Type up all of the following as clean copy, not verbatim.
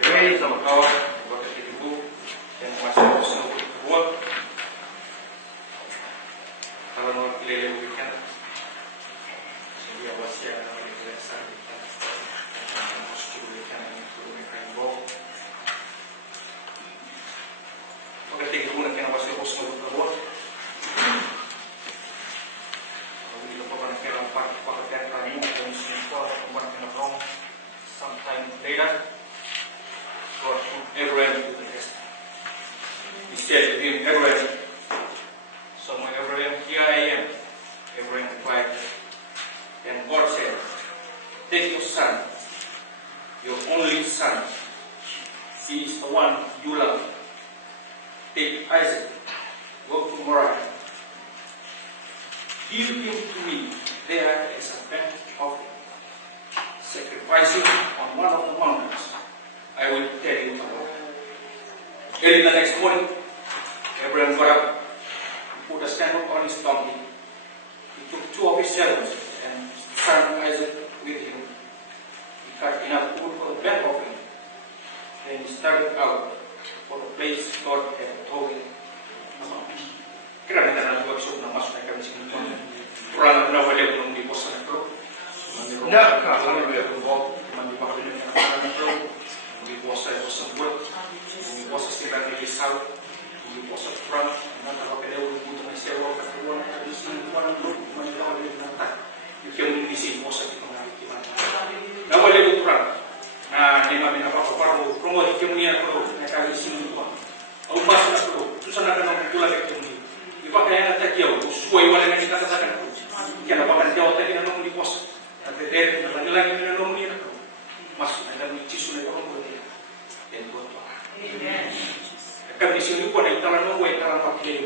Jadi sama kawan buat ibu yang masih harus buat kalau mau lele weekend sehingga wasya dari biasa harus weekend ini perlu main bol. Maka tiga bulan kena wasya bos nggak buat. Kalau di lapangan kena pakai teater ini dan semua kemarin kena rong sometime later. God put Abraham to the test. He said to him, Abraham, so my Abraham, here I am. Abraham replied, and God said, take your son, your only son. He is the one you love. Take Isaac, go to Moriah. Give him to me there as a burnt offering. Sacrifice him on one of the mountains. I will tell you about. Early the next morning, Abraham got up, he put a sandal on his donkey. He took two of his servants and son Isaac with him. He cut enough wood for the burnt offering. Then he started out for the place God had told him. Kira kita nak buat sup nama sudah kami sini. Orang nak boleh belum di pos sana tu. Nak kalau dia buat mandi pakai ni nak tu. Di puasa buat, di puasa silat di sal, di puasa perang, nanti kalau kita butuh nasi orang ketemuan, di sini orang belum menjual di nanti, itu di sini puasa kita mengambil gimana? Dah boleh perang, nah lima minat apa perang, promo di kemudian perlu, mereka di sini buat, aku masuk nak perlu, susah nak kena jual ke kemudian, dipakai yang tak jauh, sesuai wala yang kita katakan, kita pakai jauh tadi nak di puasa, tapi dari lagi nak ni nak masuk dalam cisu ni orang boleh. Dan buat Tuhan. Akan di sini pun ada italan mau, italan pakai.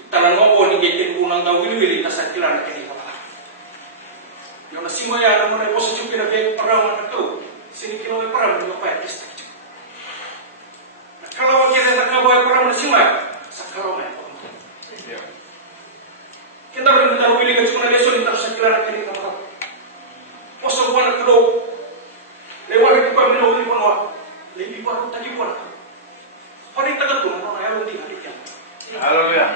Italan mau ni jadi punang tahu ini nasa kilan nak ini apa? Yang nasi maya namun ada posisi kita baik perang itu. Sini kita baik perang juga baik kita. Kalau kita tak baik perang nasi maya, sakalo maya. Kita benar-benar willing untuk menjadi solidar sekilan nak ini apa? Posisi buat kalau lewat di bawah minum di bawah, lebih bawah tadi bawah. Hari tengah tu orang yang lebih hari kian. Haleluya.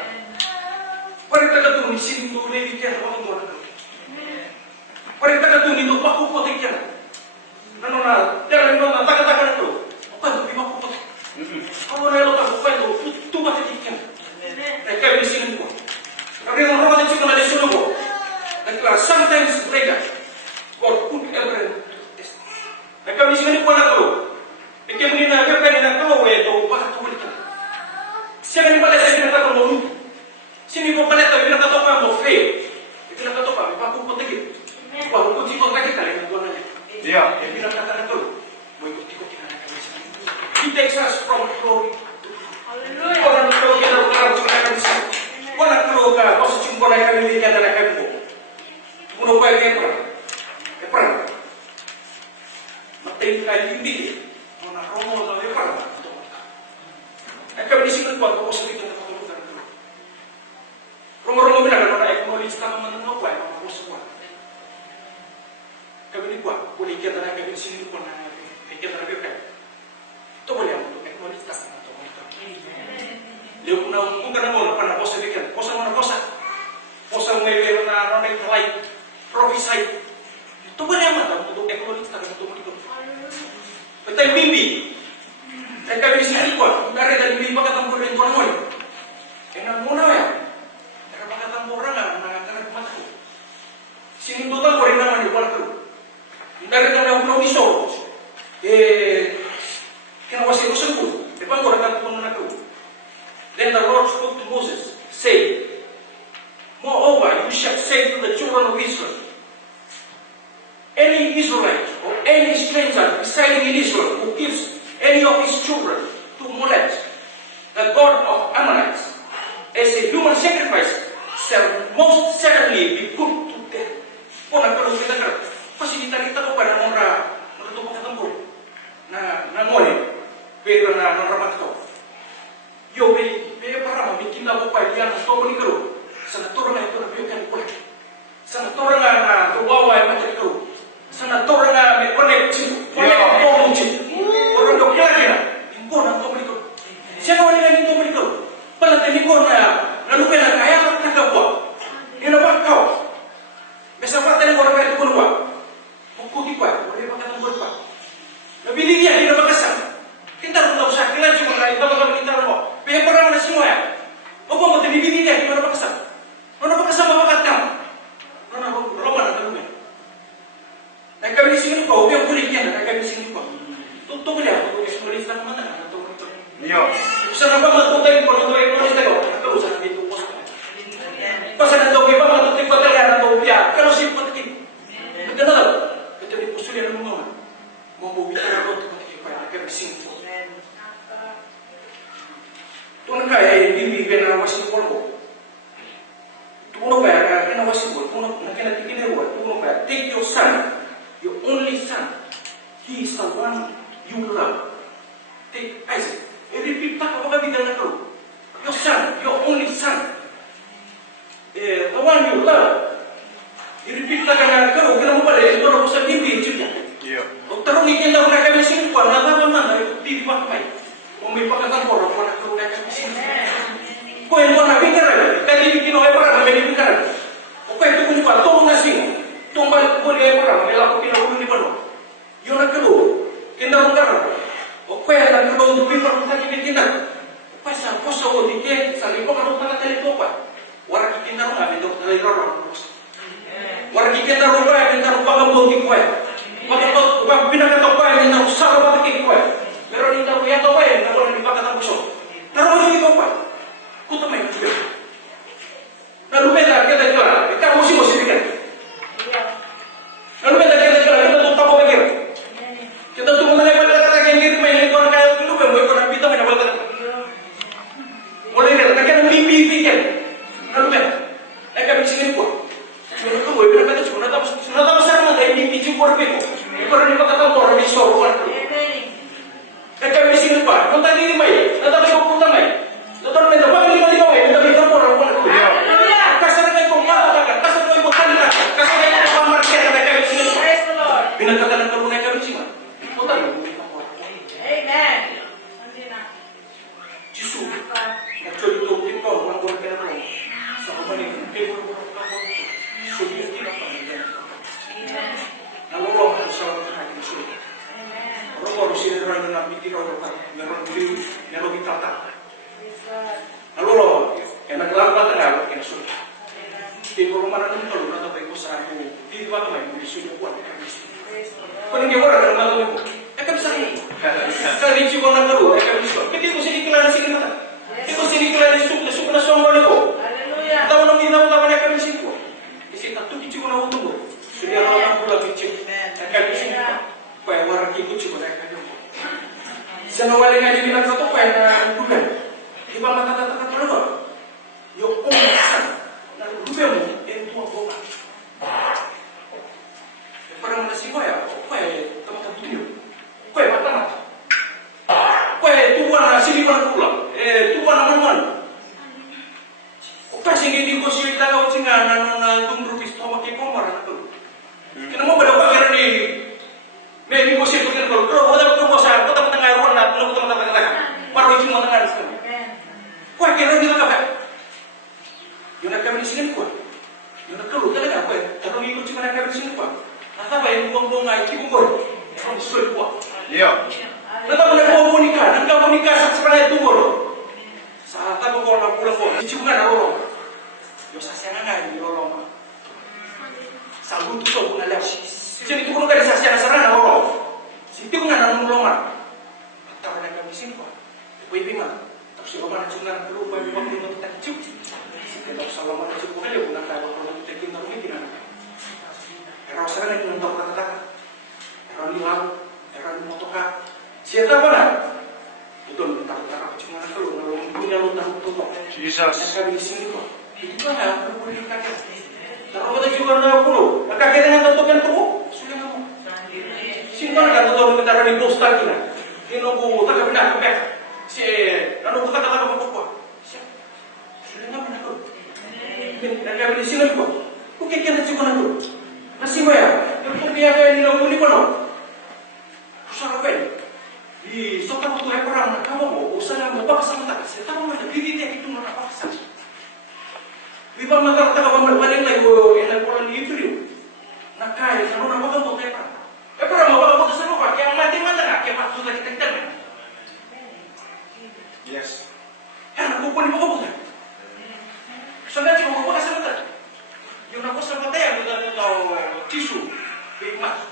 Hari tengah tu misi itu lebih kian orang tua. Hari tengah tu itu baku kote kian. Nana, jangan nana tak tu. Apa tu baku kote? Kalau nelo tak apa tu baku kian. Mereka misi itu. Tapi orang yang cuma ada suruh. Dan sometimes mereka God put Abraham. Kami sini pun nak tahu. Ikan ni nak apa ni nak tahu? Itu apa tu kita? Siapa ni pada saya nak tahu mau? Sini pun pada tahu nak tahu apa mau fail. Itu nak tahu apa? Aku pun tak gitu. Baru aku cikgu lagi kali nak buat lagi. Dia. Yang kita nak tahu. Mau ikut kita nak kami sini. He takes us from glory. Hallelujah. Orang tahu kita orang cuma akan di sini. Orang tahu kan? Posisi cuma akan di sini dan akan bu. Puno pa yang perang. Matay kali hindi, mga romo na yung ay kami disipin ko ako sa dito na katulugan ko. Romo binagal na acknowledge na naman ng mga mga puso ko. Kami ni ko, uli kita na kami disipin ko na kita na kayo. Ito boleh ako, acknowledge na ito. Liyo na kung ka na mo, na posa dito. Posa mo na posa. Posa mo ngayon na light, prophesy. Ito boleh ako, untuk acknowledge na ito mo dito. Betul mimpi. Mereka di sini kuat. Dari mimpi pakai tambur yang kurang boleh. Enak mana ya? Mereka pakai tambur orang nggak menangkan mataku. Sini tu tambur yang nama di kuat tu. Dari ada ulang iso. Kenapa sih musuhku? Depan kau datang ke mana tu? Then the Lord spoke to Moses, say, moreover, you shall say to the children of Israel, any Israelite or any stranger residing in Israel who gives any of his children to Molech, the god of Ammonites, as a human sacrifice, shall most certainly be put to death. Kung nagkaroon kita ka, pasilita kita ko pa na mga katambol na ngoli, pero na naramat ko. Yo, may para mamikin na ko pa yan sa tomo ni Karo, sa naturo na ito na biyukan ko. Sa naturo na tuwawa yung matay ko. Sa naturo na may connect mo Mau bicara untuk kita bersinggung. Tuhan kaya bibi bena wasi polko. Tuhan kaya bena wasi polko. Tuhan kaya tikine ruwa. Tuhan kaya take your son, your only son. He is the one you love. Take Isaac. Repeat tak apa bidan nakalo. Your son, your only son. The one you love. Repeat tak kana nakalo. Kira mo pala ito na sa bibi chunya. Tarong ikin daw na kami sing kwa na naman na bibi pa kamay. May pagkakang poro ko na kaya kasi ko yung mga bingkaran kaya hindi kinoy para na may bingkaran o kaya ito kung pa tong nasing tong balik ko niya para may lako pinaulo ni Pano yun ang kalo kinarong karan o kaya nagkaroon dubi para kung tayo kikinan o kaya sa puso o dike sa lipo ka nung talito pa wala kikinarong namin doon talirarong wala kikinarong pa kinarong pa ang buong kikuya wag pinakatok pa kinarong sa kapag kikuya pero hindi ako yato pa eh, ako nang ipakatang puso. Pero ano ikaw pa? Kuto may kutuyo. Nalumeda kita jual, kita musimo sibikan. Nalumeda kita jual, kita tuh tapo pikir. Kita tuh mulai pada kata kengir main itu orang kaya dulu, mau ikut orang pita main apa kata. Mulai dari kata mimpi pikir. Nalumeda, mereka bikin apa? Cuma tuh mau ikut kata cuma tahu sana ada mimpi cukup berbeda. Kalau dipakatang orang disuruh. Eka mesin apa? Kontak ini mai, nanti aku kontak mai. Nanti kita bagi lima mai, kita minta orang. Kasar dengan kau malah kan, kasar dengan kau tanda, kasar dengan kau market dengan eka mesin. Bina kata dengan kau eka mesin. Kontak ini. Amen. Jisu, actually itu kita orang orang kena orang. Sama ni, kita orang orang. Sudah kita pandai. Lalu orang bersama dengan Jisu. Orang baru sih orang yang nabi kita orang orang beli, orang kita tak. Lalu orang enak lambat tengah, enak sudah. Di rumah mana pun kalau orang tak berusaha tu, di mana main beli sudah buat kami. Kalau dia orang yang malu itu, akan bisa ni. Kalau di cium orang baru, akan bisa. Kita itu sini kelan sini mana? Itu sini kelan suku nasi orang baru. Tahu nak minta tahu nak akan bisa. Di sini tak tu cium orang tunggu. Sudah orang pulang cium, akan bisa. Kaya warang ikut cuma mereka jumpa. Senawali ngaji bilang satu kaya bulan. Di bawah kata-kata terlalu. Yo omasan. Lalu rubemu entua bola. Parang nasi kaya teman-teman tuyo. Kaya mata-mata. Kaya tuan nasi di mana pula. Tuan aman-aman. Kaya sehingga di kursi kita kau cengan nang rupis tomak ikomar tu. Kenapa pada kira ni? Maybe ko siya tukin ko, pero wala ko sa ko ta tangay ron na ko ta tangay. Paro isin mo tangay sa. Ko kaya hindi na ka. Yun ang kami sinin ko. Yun ang kalu talaga ko. Tarong ikot si mana kami sinin ko. Ata ba yung bong ay kibungor. From school ko. Yeah. Nata mo na komunika, nang komunika sa panay tungor. Sa ata ko na pula ko. Ichi ko na ro. Yo sa siya nga ni ro ma. Sa gusto ko na lang. Jadi itu pun dari saksian sarana orang. Situ pun ada nolongan. Tak ada kami simpan. Kue bima. Tak siapa mana cungan perlu kue bima perlu tak cuci. Kita salam mana cuci kue dia guna kaya kalau kita tinggal rumah gimana. Era sarana itu untuk kata-kata. Era lilam, era motoka. Siapa mana? Itu minta kata cungan perlu nolong dunia lu tak tutup. Jesus. Yang kami di sini kok. Itu kan yang perlu dikatakan. Kalau kita juga nak perlu, maka kita dengan tentukan tubuh. Simpan kan tuh kita di postal kita. Ini nunggu tak benar kepek. Si, nunggu kata-kata apa? Sudah nggak benar tuh. Dan kami di sini kok. Kok kita cukup nanti. Nasi ya. Yang punya kayak di nunggu ni kono. Susah apa ini? Di sota waktu orang kamu mau usaha mau apa sama tak? Saya tahu macam dia itu mau apa saja. Di bawah mata kamu berbalik lagi yang orang di itu. Nak kaya, kalau nak makan tuh kayak apa? Pernah mau bawa putus apa? Yang mati mana nggak? Kayak waktu tadi kita kan? Yes. Yang aku pun di bawah putus. Soalnya cuma bawa kasar putus. Yang aku sama teh yang kita tahu tisu, bigmas.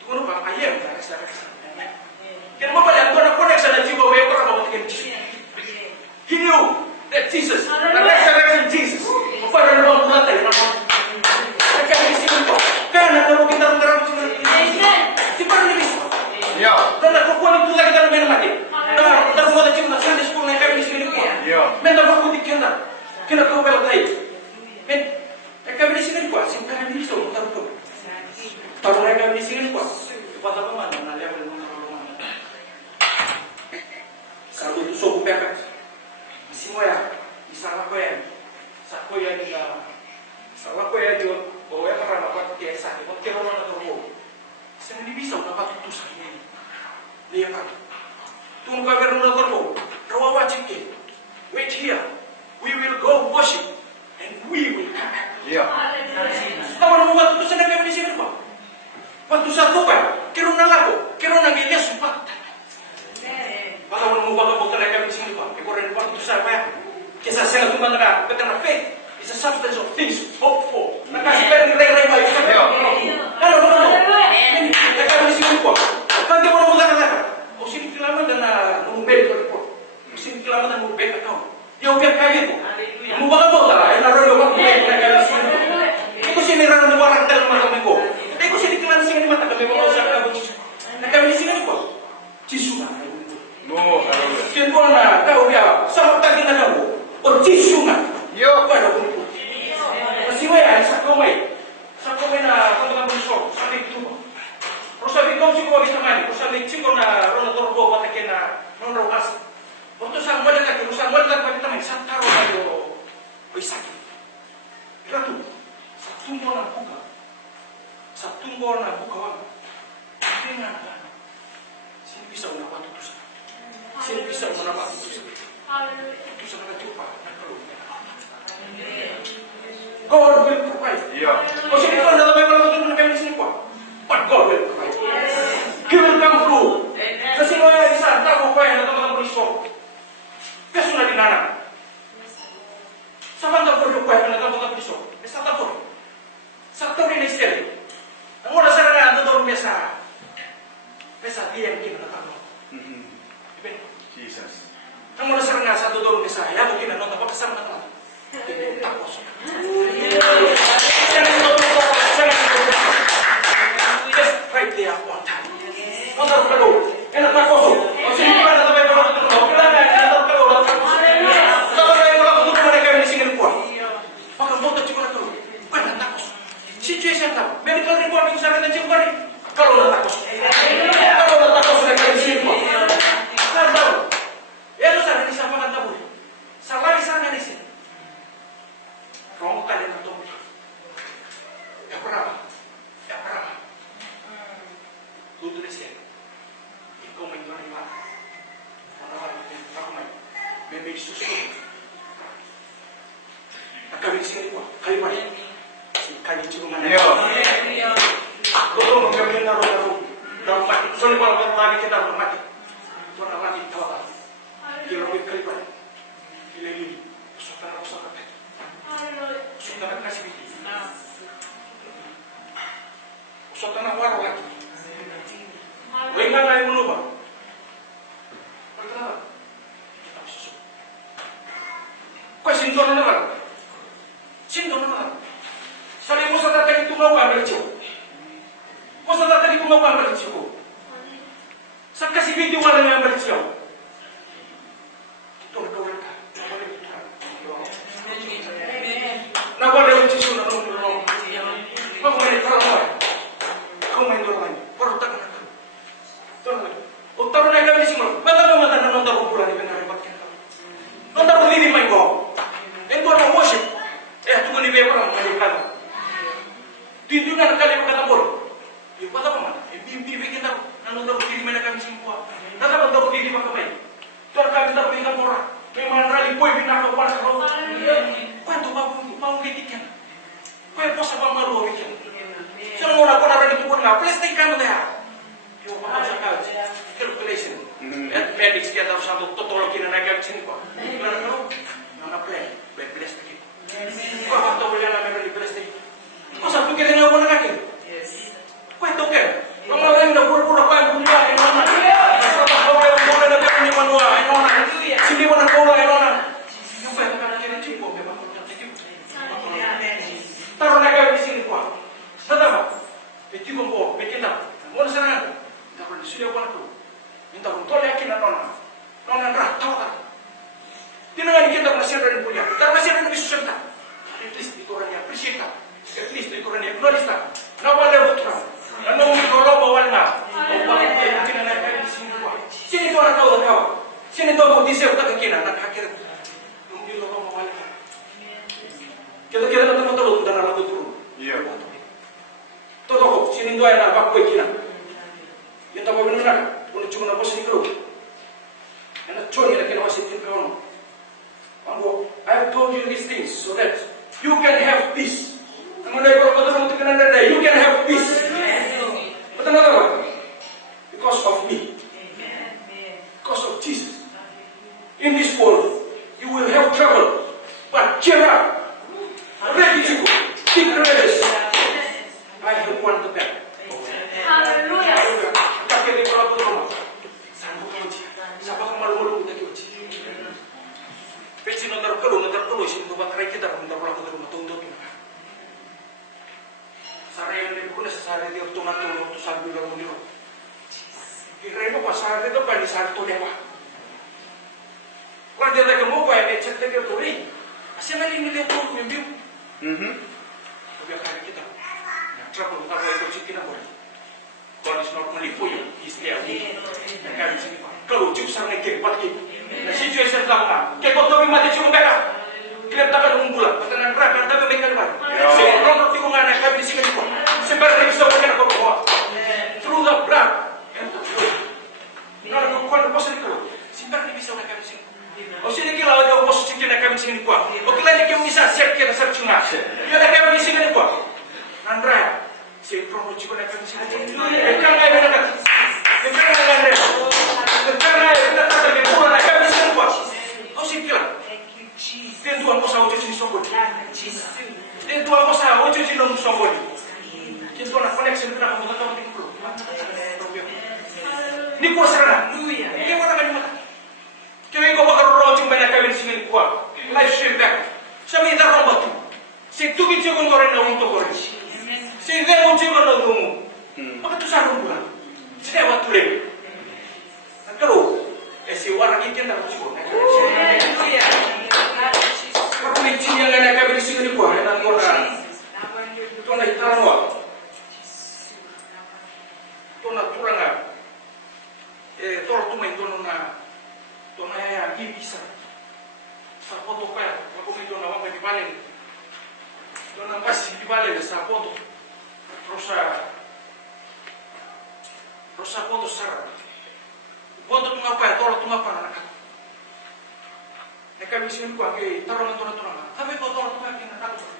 Itu kan apa? Ayam, saya. Kenapa banyak orang konek sana jiwa orang bawa tiga tisu? He knew that Jesus, the resurrection Jesus, pada ruang lantai, karena kalau kita mengerang cuma ini, cepat lebih. Iya. Dan aku kuat itu lagi dalam mati. Dan aku ada cuma Sunday school yang kami di sini kuat. Iya. Men aku di kena kau bela tay. Men kami di sini kuat. Sing kami di sini tahu. Tahu kami di sini kuat. Kuat apa mana? Nanti aku belum tahu. Kalau itu suku pepek. Semua ya. Salah ko yan. Sa ko yan nila. Salah ko yan yun. O yan para dapat kesa. Kung kira mo na turbo. Kasi hindi bisa napatutusan niya. Liya ka. Kung kagaro na turbo. Rawawa chike. Wait here. We will go worship. And we will come back. Iya. Tawa na mo matutusan na kami ni Sibir pa. Patusan ko pa. Kiro na lako. Kiro na gilya supat. Baka mo baka mo talaga kami ni Sibir pa. Ikaw rin patutusan pa yan. Kisah saya tu mana betul faith is a substance of things hoped for. Nakasih rai baik. Kalau kita di sini kok. Kan dia mau mengatakan, oh sini kelaman dan mengubah kok. Sini kelaman dan mengubah kau. Dia udah kayak gitu. Mau bakal lah, naruh dia bakal di sini. Itu sini orang luar dalam mana mengko. Itu sini kelaman sini mata kami mau usah kau. Nak kami di sini kok. Cisuna. No, Sini kau nak kau dia sama tak kita tahu. Or Cisuna. Yo. Bueno, masih ya, sa komai na kung mga buso, sabi ko mo. Pero sabi ko si ko bisa man, pero sabi ko na rono torbo wala kena non rogas. Waktu sa mo ka, sa mo ka pa tamay sa taro na yo. Oy sakit. Pero tu, sa tumbo na buka. Sa tumbo na buka wa. Tingnan ka. Sino bisa na patutusan? Sino bisa na patutusan? Itu sangat lupa. God will provide. Iya. Kasi kita dalam Bible itu kami di sini kuat. But God will provide. He will come through. Kasi mga isa tahu pa yan teman-teman Kristo. Kasi na dinana. Sa banda po pa yan teman-teman Kristo. Sa tapo. Sa tapo ni Esther. Ang una sa nga doon mesa. Mesa diyan kinatalo. Amen. Jesus. Ang una sa nga sa doon mesa. Ya mungkin ano tapos kasama na. Tapos. Just right there one time. Mondar pelo. Enak tak kosong. Masih bukan ada sampai kalau itu. Kita ada enak pelo. Kalau saya kalau untuk mereka yang di sini kuat. Maka mau tak cuma itu. Bukan tak kosong. Situation tak. Medical report itu sangat kecil kali. Kalau tak kosong. Kalau tak kosong mereka di sini kuat. Saya tahu. Ya itu sana disampaikan tak boleh. Salah di sana di sini. Kamu tanya betul. Ya berapa? Tudo desse ano. E como em Dona Ivana. Mana aku main. Memang susu. Kami di sini kok. Kali mana? Kali cuma mana? Iya. Kalau kami naruh mati. Soalnya kalau lagi kita mati. Orang mati tahu. Kilo kali mana? Kilo. Saudara. Saudara kasih biji. Saudara waru lagi. Wengan ay mulu ba? Pertama. Kita susu. Kau sinton na lang. Sali mo sa tatay tungaw ka berciu. Mo sa tatay tungaw ka berciu. Sa kasi video wala na berciu. Tolong ka. Nawala yung sisu na nung. Makumain para mo. Kumain doon. Pero tak na. Utang na kami simo. Mata na nang tawo pula ni benar repot kan. Nang tawo ni mai ko. En ko na worship. Tu ko ni be orang mali kan. Tindu na kali ko kata bol. Yo kata pa man. Bi be kita nang tawo diri mana kami simo. Nata ba tawo diri pa kamay. Tor kami tawo ni kamora. May mga rally boy binako para sa ro. Kwento ba mo gigikan. Kaya po sa pamaro gigikan. Sa mura ko na rin ito na plastic kan na. Yo mga sakal. Calculation. Mathematics kita harus satu totologi na nagagsin ko. Ano? Mga plan. Plastic. Ko waktu boleh na meron plastic. Ko sa tu kaya nga wala nakin. Yes. Kwento ka. Mga lang na puro pa ang bunya ay mga. Sa mga wala na ka ni manua ay mga. Sindi mo na ko ay mga. Yung pa ka na kaya chimpo be mga. Taro na ka di sini ko. Tama. Beti ko po, beti na. Mo na sana. Tapos sudah bukan tu. Minta untuk yakin nona rah tahu kan. Tinangan kita masih ada yang punya, kita masih ada yang bisa sentak. At least itu orang yang appreciate, at least itu orang yang acknowledge. Nawal level tu, namun kalau bawal na, bawal itu yang kita nak kali sini buat. Sini tu orang tahu kawan, sini tu mau disebut tak kena nak akhir. Mungkin orang bawal. Kita nak tahu dalam waktu tu. Iya. Toto sini tu yang nak bawa kena. Yang tak boleh nak, boleh cuma nak posisi keruk. Yang curi nak kena masih tinggal orang. I have told you these things so that you can have peace. You can have peace. Betul tak? Because of me. Because of Jesus. In this world, you will have trouble. But cheer up. Ready to go. Keep courageous. I have won the battle. Hallelujah. Kakek di bawah rumah. Siapa kemalu-malu kita kecil. Peci nontar perlu sih untuk baterai kita nontar pulang ke rumah tunggu. Saraya yang dibukul sesari dia tunggu sambil bangun di rumah. Kira itu pasar itu pada saat itu lewat. Kalau dia lagi mau bayar dia cek dia tuh nih. Asyik nanti ini dia tuh bimbing. Tapi akhirnya kita. Trouble kalau itu cikin apa? God is not only for you, He's there with you. Kalau cukup sangat kebat kita. Na situation sama. Kaya kung tabi mati siya kumbera. Kinapta ka nung bulan. Pagkanan rakan, tabi may kalman. Sige, ronro tigo nga na kabi sige ko. Siyempre rin sa mga nakukuha. Through the blood and the truth. Nakukuha na po sa likod. Siyempre rin bisa na kabi sige. O sila kilaw daw po sa sige na kabi sige ko. O kilala niya yung isa siya kaya sa tsunga. Yun na kabi sige ko. Nandra, siya ronro tigo na kabi sige ko. Ikaw nga yung nakat. Ikaw nga yung nakat. Ikaw nga yung nakat. Dia tuan kosa ojo sini sombol. Dia tuan kosa ojo sini nong sombol. Kita nak connection kita nak mengatakan itu. Ni kosa na. Ini orang kan mata. Kami ko bakal rojo mana kawin sini kuat. Life stream back. Sami ita rombat. Si tu kita kon koreng na untuk koreng. Si dia kon cikon na rumu. Maka tu sarung bulan. Sini awak tulen. Kalau si orang ini nak cikon. Aku ni cini yang nak kawin sini kuat. Enak orang. Tu nak itaran awak. Tu nak turang ah. Tol tu main tu nak. Tu nak yang bisa. Sapo tu kaya. Aku main tu nak orang di balik. Tu nak kasih di balik. Sapo tu. Rosa po tu sarap. Boto tu ngapa? Tol tu ngapa nak? Kami sini kuat ke taruhan turun. Tapi kau tahu tu macam mana tahu?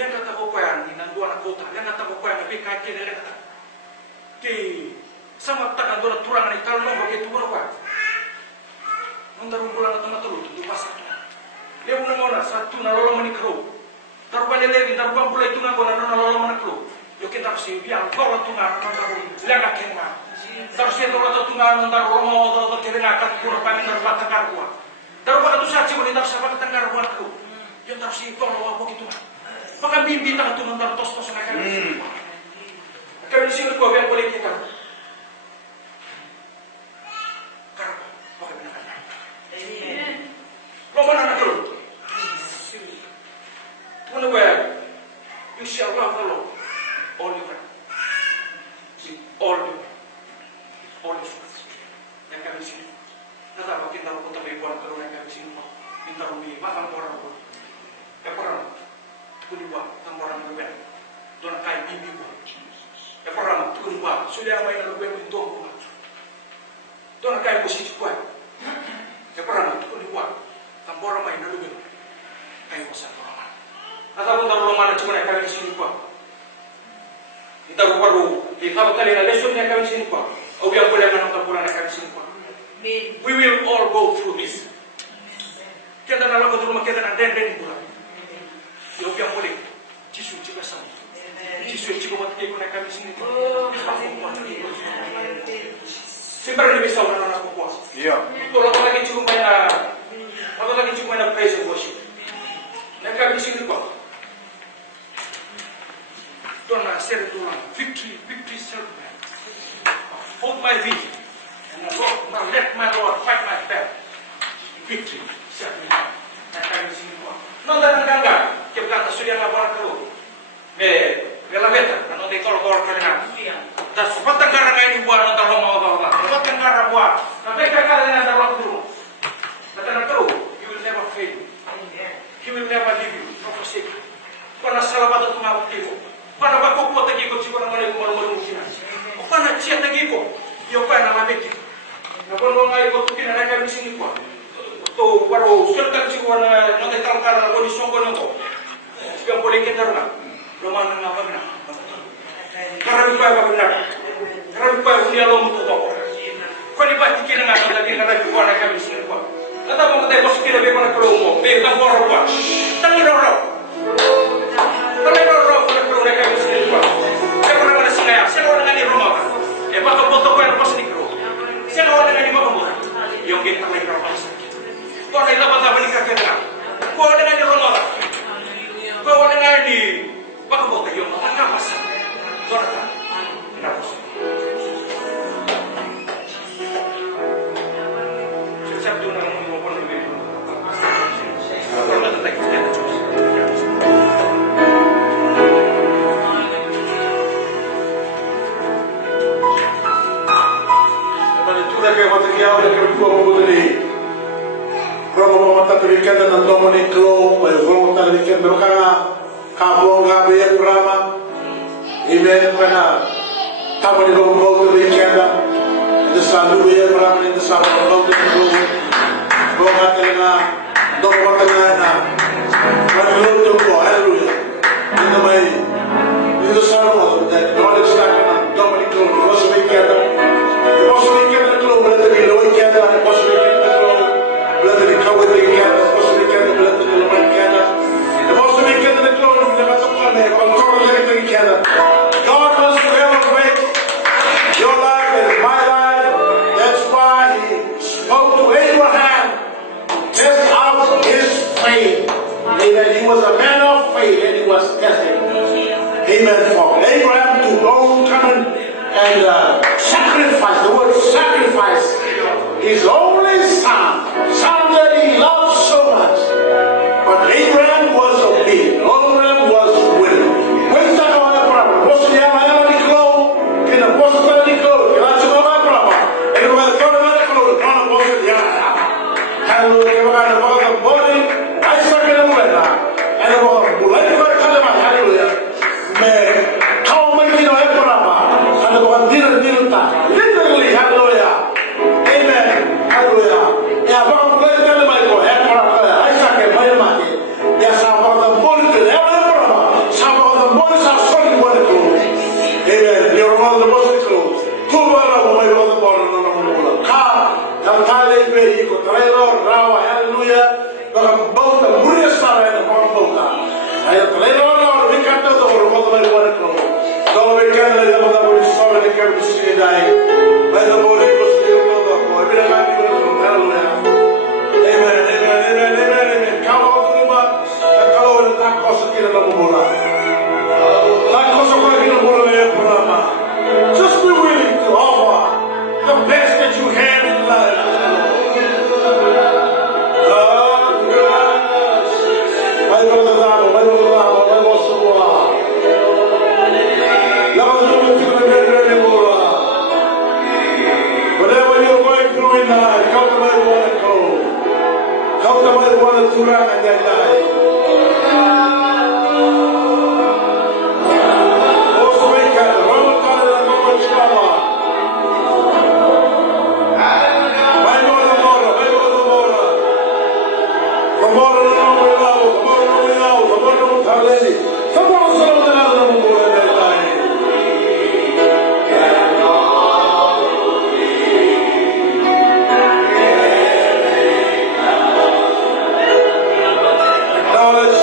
Lengkap tak kau yang ni nandu anak kota. Lengkap tak kau yang lebih kaki dari lengkap. Di sama tak nandu anak turun ni kalau nombor itu berapa? Nanti bulan tengah terus tu pasal tu. Dia punya mana satu nalolo menikro. Terbalik lagi terbang pula itu ngaku nalolo menikro. Yo kita harus biar kau tu ngaku nanti lengkap kena. Terus dia tu ngaku nanti romo atau kira ngakat kurang paling terbatas tengah kuat. Daru pada tu saja boleh tak sahabat tengah ruang tu. Yang tak sih kau lawa begitu mah. Pakai bimbi tang tu nanti tos nak kami. Kami sini kau yang boleh kita. Karena pakai benar. Lo mana nak tu? Mana gue? Insyaallah kalau all you yang kami sini. Nada makin tahu kota Medan kalau nak kami sini minta rumi makan orang pun. Orang tu dua orang Medan. Don kai bibi pun. Orang tu dua sudah main dalam Medan itu pun. Don kai posisi kuat. Orang tu dua orang main dalam Medan. Kai besar orang. Nada pun dalam mana cuma nak kami sini kuat. Kita baru kita kali nak besok nak kami sini kuat. Oh yang boleh menonton pulang nak kami sini kuat. We will all go through this. Kita nak lakukan rumah kita nak den pulang. Yo yang boleh. Jisu juga sama. Jisu juga buat kita nak kami sini. Simpan ni bisa orang nak kuat. Iya. Itu lagi cuma na praise and worship. Nak kami sini kuat. Dona share itu victory self. hold my vision, and let my Lord fight my battle. Victory, set me down. Non da nanganga, che planta studia la buona crew. Nella vetta, non dei toro gol calinato. Da sopata gara ngai di buona da Roma da. Sopata gara buona. Na vecchia gara nella da Roma crew. Da na crew, you will never fail. He will never leave you, nor forsake you. Quando sarà vado tu ma motivo. Quando va kokko tagi ko sicuro male mo kina. O quando cia tagi ko, io qua na mabeki. Na quando ngai ko tukina na ka bisini ko. To baru sultan sicuro na non dei tangkara ko di songo nongo. Sigang boleh kita na. Roman na bagna. Karabi pa bagna. Karabi pa unia lo mutu ko. Ko ni ba tikina na lagi na ko na ka bisini ko. Kata mo kata bos kira be ko na ko mo. Be ka ko ro. Tangi ro. Tangi ro ko na ka bisini ko. Saya ko na singa. Saya ko na ni Roma. E ba ko boto ko na bos ni ko. Saya ko na ni mo ko. Yung kita na ko. Ko na ila ba ni ka kena. Ko na ni Roma. Ko na ni baka boto yung mga kapasa. Dorata. Napos. Setiap tu nak ngomong pun lebih. Kalau tak tak kita. Tapi tu dah kaya mata dia ada kaya buat buat ni. Kalau mata terikat dan domoni klo, kalau mata terikat berkah kabung kabel drama. Amen. Karena tamu di domoni terikat dan selalu ya drama ini selalu domoni klo. Kalau tengah domoni tengah na, kalau tu kau haleluya. Ini mai itu selalu ada knowledge kan domoni klo. Kalau sebaiknya posso richiedere quello volete che lo chieda posso richiedere quello volete che cavolo di chieda posso richiedere volete che lo mai chieda posso richiedere quello che faccio qua me qualcosa volete che chieda God wants to elevate your life and my life. That's why he spoke to Abraham test out his faith. Amen. He was a man of faith and he was tested. Amen. For Abraham to overcome and sacrifice, the word sacrifice, his only son that he loved so much. But Abraham was obedient. Abraham was willing. When that was the problem, posso chiamare di clo, che non posso fare di clo, che la chiamava la prova, e non va a fare di clo, non posso chiamare. Allora, che va a fare un po' di, hai so che non vuole, e non vuole, vuole fare calma, alleluia. Ma, come che non è brava? Literally, hallelujah. Amen. Hallelujah. Ya bang mulai kali mai ko ya para kali. Ai sakit mai mati. Ya sama orang boleh tu. Ya orang sama orang boleh sasol di boleh tu. Amen. Ya orang boleh tu. Tu orang mai orang boleh orang. Ka dan kali ini ko trailor rawa. Hallelujah. Orang bauta mulia sara yang orang bauta. Ayo trailor orang dikata tu orang boleh tu. Kalau mereka ada orang boleh sara mereka mesti dai. Mereka boleh mesti orang tu. Bila lagi boleh hallelujah. Amen. Amen. Amen. Amen. Amen. Kalau terima, kalau ada tak kuasa kita nak bola. Tak kuasa kita bola yang pertama. Just be willing to offer the best that you have in life. God bless. Baik brother Damo, baik brother Damo, baik bos semua. Lawan dulu kita beri bola. Whatever you're going through in life, kau tak boleh buat kau. Kau tak boleh buat curang dan lain. Oh, sebaikan, Ramal kali dan kau bersama. Baik bola, baik bola. Kembali lalu, kembali lagi. Semua selalu dalam bola dan lain. Knowledge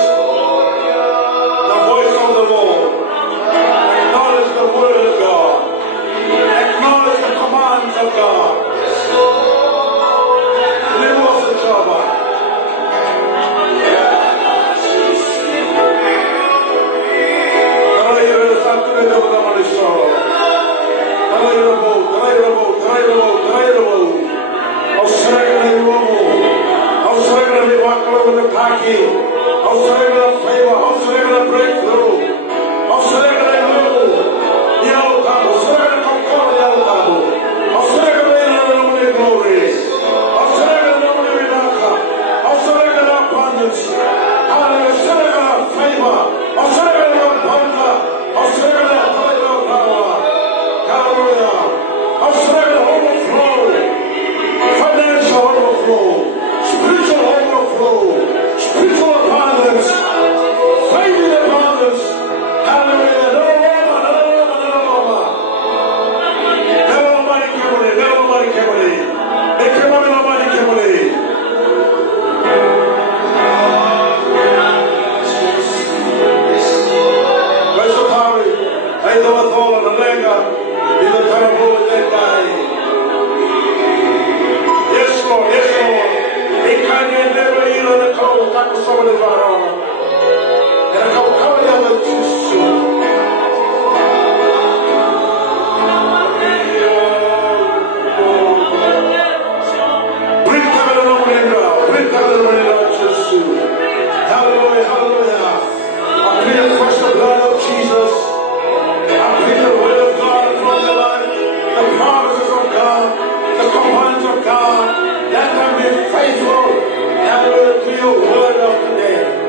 your word of today.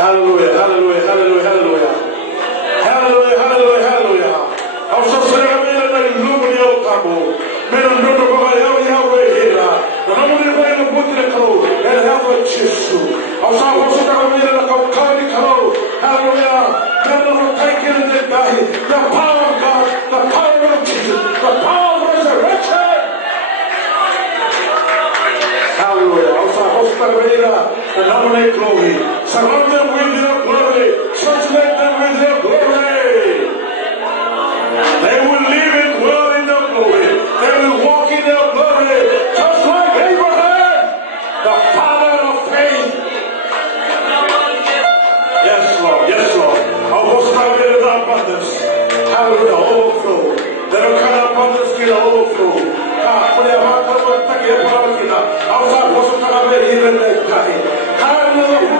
Hallelujah, hallelujah, hallelujah, hallelujah. Hallelujah, hallelujah, hallelujah. Ao só ser a minha na lume de outro, menos no do bairro e ao reira. Não me vai no ponto de calor, ele é o Jesus. Ao só você tá a minha na calor de calor. Hallelujah. Never will take it in the day. The power of God, the power of Jesus, the power of resurrection. Hallelujah. Ao só você tá a minha na nome glory. Surround them with your glory. Saturate them with your glory. They will live in dwell in your glory. They will walk in your glory. Just like Abraham, the father of faith. Yes, Lord. Yes, Lord. Our host is abundance. Hallelujah. Overflow. They will come abundance in overflow. Hallelujah.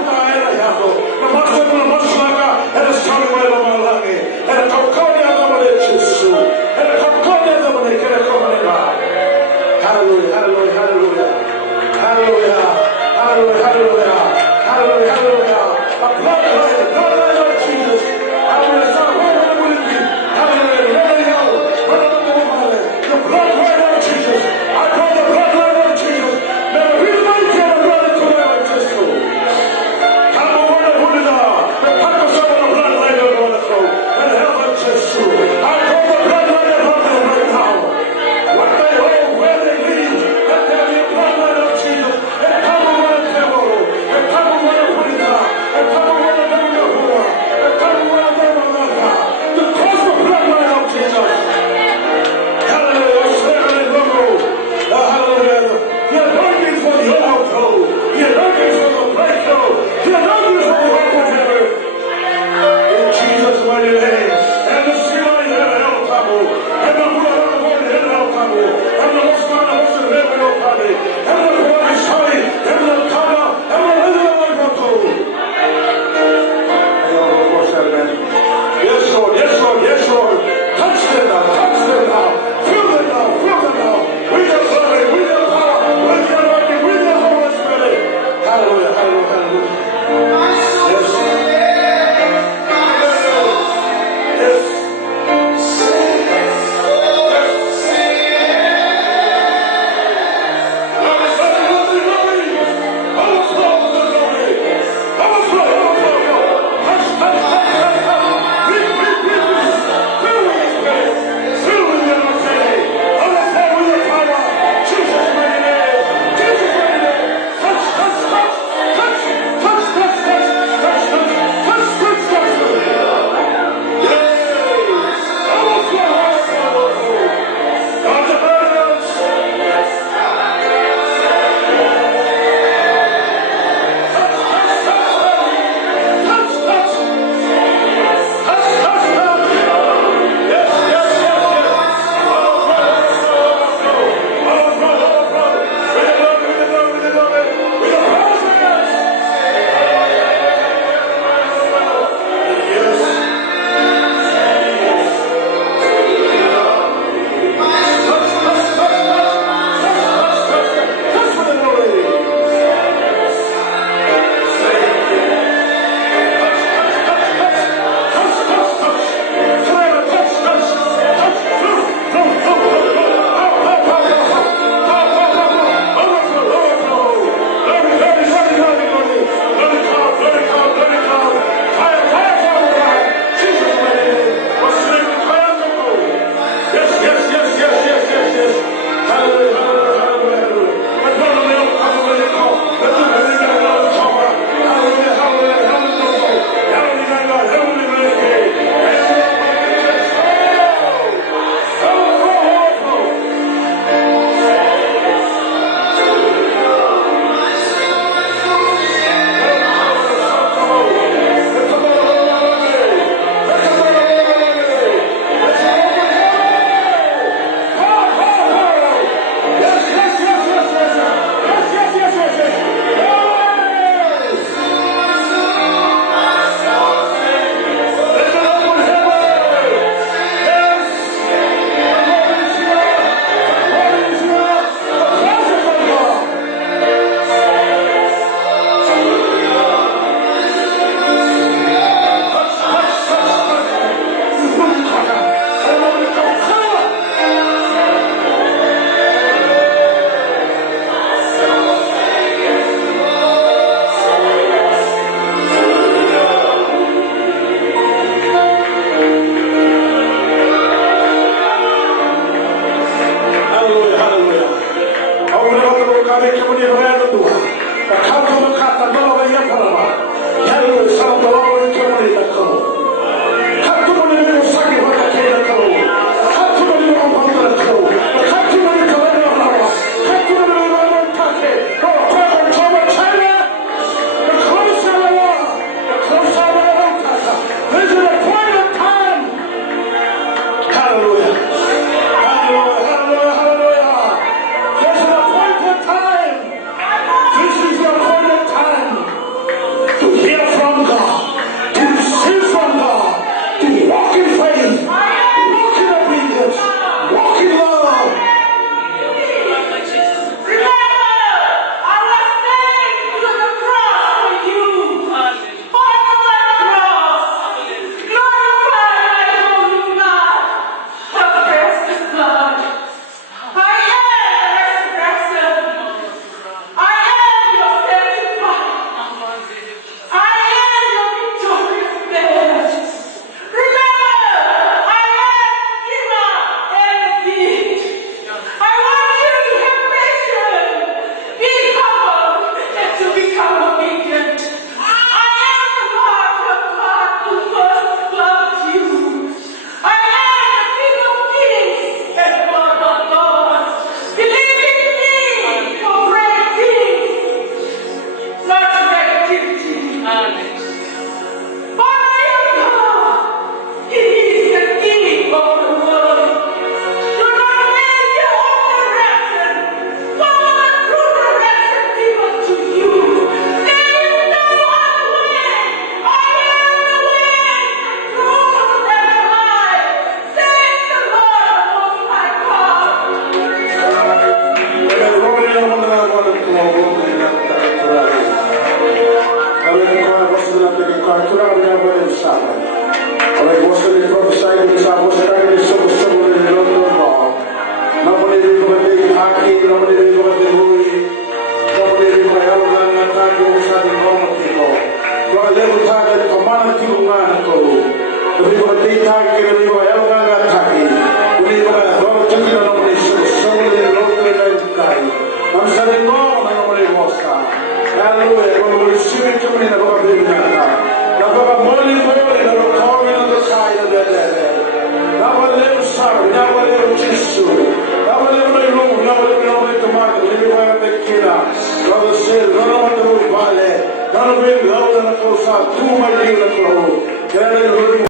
Vale, non lo vedo, non lo so, tu ma io lo trovo.